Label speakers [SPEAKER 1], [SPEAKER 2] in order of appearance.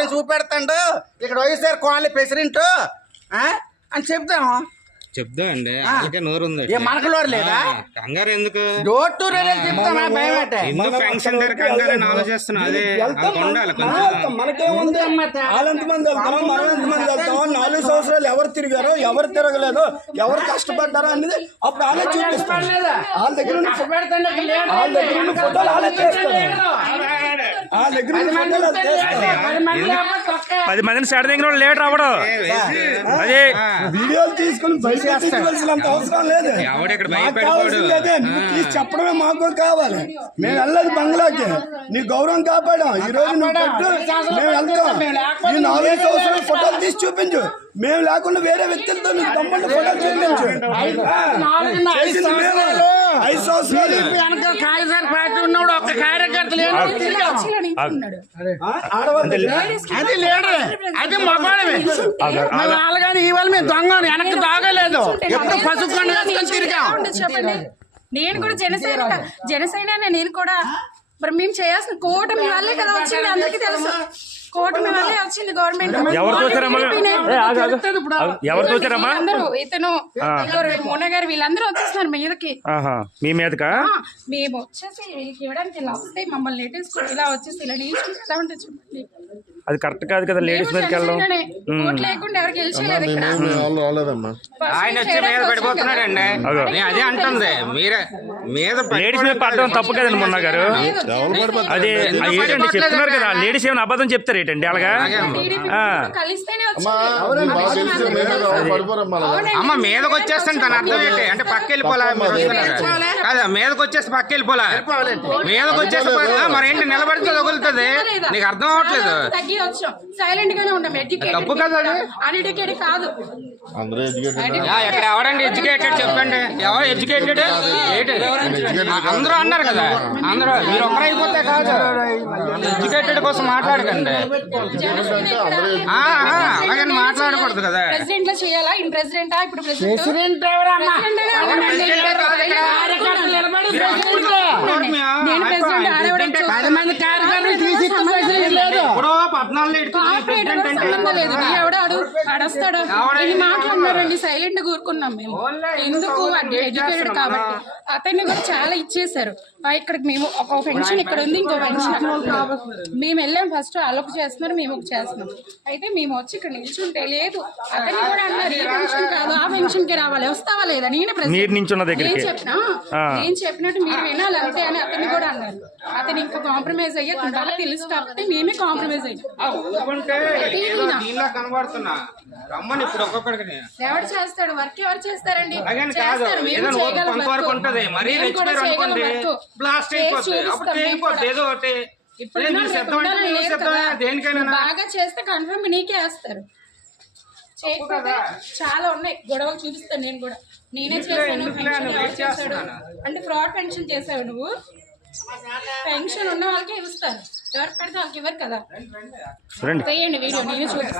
[SPEAKER 1] గారిని చూపెడతాడు. ఇక్కడ YSR colony president. ఆ? అని చెప్తాము
[SPEAKER 2] చెప్దాం. అండి అందుకే నోరు ఉంది
[SPEAKER 1] ఏ మనకులో లేదా?
[SPEAKER 2] కంగారు ఎందుకు?
[SPEAKER 1] డోర్ టు డోర్ చెప్తామా భయం అంటే.
[SPEAKER 2] ఎందుకు ఫంక్షన్ దగ్గర కంగారు అని ఆలోచిస్తున్నా? అదే అంత ఉండాలి కొంచెం.
[SPEAKER 3] మనకేముంది వాళ్ళెంతమంది వెళ్తాం. మనం ఎంతమంది వెళ్తాం నాలుగు సంవత్సరాలు ఎవరు తిరిగారో ఎవరు తిరగలేదు ఎవరు కష్టపడ్డారో అనేది అప్పుడు వాళ్ళే చూపిస్తాం వాళ్ళ దగ్గర వాళ్ళ దగ్గర ఉన్న ఫోటోలు వాళ్ళే
[SPEAKER 4] పది మందిని సెడ దగ్గర లేటర్ అవ్వడు అదే
[SPEAKER 3] వీడియోలు తీసుకుని బయట తీసుకోవాల్సినంత అవసరం లేదు. కావాల్సింది నువ్వు తీసి చెప్పడమే మాకు కావాలి. మేము వెళ్ళదు బంగ్లాకి. నీ గౌరవం కాపాడాం. ఈ రోజు నువ్వు పెట్టు. మేము వెళ్తాం. ఈ నాలుగు సంవత్సరాలు ఫోటోలు తీసి చూపించు. మేము లేకుండా వేరే వ్యక్తులతో నీకు తమ్ముళ్ళు ఫోటోలు చూపించు. ఐదు సంవత్సరాలు.
[SPEAKER 1] ఉన్నాడు ఒక్క
[SPEAKER 3] ఆడవాళ్ళు
[SPEAKER 1] అది లేడు. అది మగవాడమే వాళ్ళగాని ఇవాళ మేము దొంగ వెనక్కి దాగలేదు ఎప్పుడు పసుపు తిరిగాం
[SPEAKER 5] చెప్పండి. నేను కూడా జనసేన జనసేన నేను కూడా మరి మేము చేయాల్సిన కూటమి వల్లే కదా వచ్చింది. అందరికీ తెలుసు. కూటమి వల్లే వచ్చింది గవర్నమెంట్
[SPEAKER 4] ఎవరు చూసారమ్మా? ఎవరు చూసారమ్మా
[SPEAKER 5] అందరూ ఇతను మోన గారు వీళ్ళందరూ వచ్చేస్తున్నారు మీదకి.
[SPEAKER 4] మీ మీదకా?
[SPEAKER 5] మేము వచ్చేసి వీళ్ళకి ఇవ్వడానికి ఇలా వస్తే మమ్మల్ని నెట్టేసుకుని ఇలా వచ్చేసి ఇలా ఎలా ఉంటుంది చెప్పండి
[SPEAKER 4] అది కరెక్ట్ కాదు కదా లేడీస్ మీదకి వెళ్ళడం.
[SPEAKER 2] ఆయన వచ్చి మీద పడిపోతున్నాడు అండి అదే. అంటుంది. మీరే మీద
[SPEAKER 4] లేడీస్ మీద పడడం తప్పు కదండి మొన్న గారు. అది ఏంటండి చెప్తున్నారు కదా లేడీస్ ఏమైనా అబద్ధం చెప్తారు ఏంటండి? అలాగా?
[SPEAKER 6] అమ్మా.
[SPEAKER 2] మీదకి వచ్చేస్తాను తన. అర్థం ఏంటి? అంటే పక్క వెళ్ళిపోలా కాదా మీదకి వచ్చేసి పక్క వెళ్ళిపోలా. మీదకి వచ్చేసి పక్క- ఆ, మరి ఏంటి నిలబడితే తగులుతుంది. నీకు అర్థం అవ్వట్లేదు.
[SPEAKER 5] తగ్గి వచ్చాం సైలెంట్ గానే ఉన్నాం. ఎడ్యుకేటెడ్? అన్ఎడ్యుకేటెడ్ కాదు?
[SPEAKER 2] ఎవరండి చెప్పండి? ఎవరు ఎడ్యుకేటెడ్? ఏంటి? అందరూ అన్నారు కదా. అందరూ మీరు ఒక్కరైపోతే కాదు. ఎడ్యుకేటెడ్ కోసం మాట్లాడకండి. ఆ, ఆ, అలాగని మాట్లాడకూడదు కదా.
[SPEAKER 5] ప్రెసిడెంట్లో చేయాలా? ఇన్ ప్రెసిడెంటా ఇప్పుడు ప్రెసిడెంట్
[SPEAKER 1] ప్రెసిడెంట్ ఎవరమ్మా
[SPEAKER 5] నేను ప్రెసిడెంట్ ఆడవడం
[SPEAKER 1] పది మంది కార్యకర్తలు తీసి ఇచ్చిన ప్రెసిడెంట్ లేదు
[SPEAKER 2] ఎప్పుడో పద్నాలుగు
[SPEAKER 5] సంబంధం లేదు నీ ఎవడాడు ఆడొస్తాడు ఇన్ని మాట్లాడినారండి సైలెంట్ కూరుకున్నాం మేము. ఎందుకు అంటే ఎడ్యుకేటెడ్ కాబట్టి. అతన్ని కూడా చాలా ఇచ్చేసారు ఇక్కడికి మేము ఒక పెన్షన్ ఇక్కడ ఉంది ఇంకో పెన్షన్ మేము వెళ్ళాం ఫస్ట్ అలొక చేస్తున్నారు మేము ఒక చేస్తున్నాం. అయితే మేము వచ్చి ఇక్కడ నిల్చుంటే లేదు. అతన్ని కూడా అన్నారు ఈ పెన్షన్ కాదు ఆ పెన్షన్కి రావాలి. వస్తావా లేదా? నేనే.
[SPEAKER 4] మీరు నించున్న దగ్గరికి.
[SPEAKER 5] నేను చెప్పినా. నేను చెప్పినట్టు మీరు వినాలి అంతే అని అతన్ని కూడా అన్నారు. అతను ఇంకా కాంప్రమైజ్ అయ్యే తెలుసు కాబట్టి మేమే కాంప్రమైజ్ అయ్యాం.
[SPEAKER 2] ఏదో దీనిలా కనబడుతున్నా. రమ్మని ఇప్పుడు ఒక్కొక్కడికి.
[SPEAKER 5] ఎవరు చేస్తాడు? వర్క్ ఎవరు చేస్తారండి?
[SPEAKER 2] అలాగని కాదు. ఉంటది. మరీ రెచ్చిపోయారు అనుకోండి. బ్లాస్ట్ అయిపోతుంది అప్పుడు. ఏదో ఒకటి.
[SPEAKER 5] బాగా చేస్తే కన్ఫర్మ్ నీకే వేస్తారు. చేయకపోతే చాలా ఉన్నాయి. గొడవలు చూపిస్తాను నేను కూడా. నేనే చేశాను పెన్షన్ ఎవరు చేశాడు. అంటే ఫ్రాడ్ పెన్షన్ చేసావు నువ్వు. పెన్షన్ ఉన్న వాళ్ళకి ఇస్తారు ఎవరు పెడితే ఇవ్వరు కదా?
[SPEAKER 4] రండి.
[SPEAKER 5] వీడియో నేనే చూపిస్తాను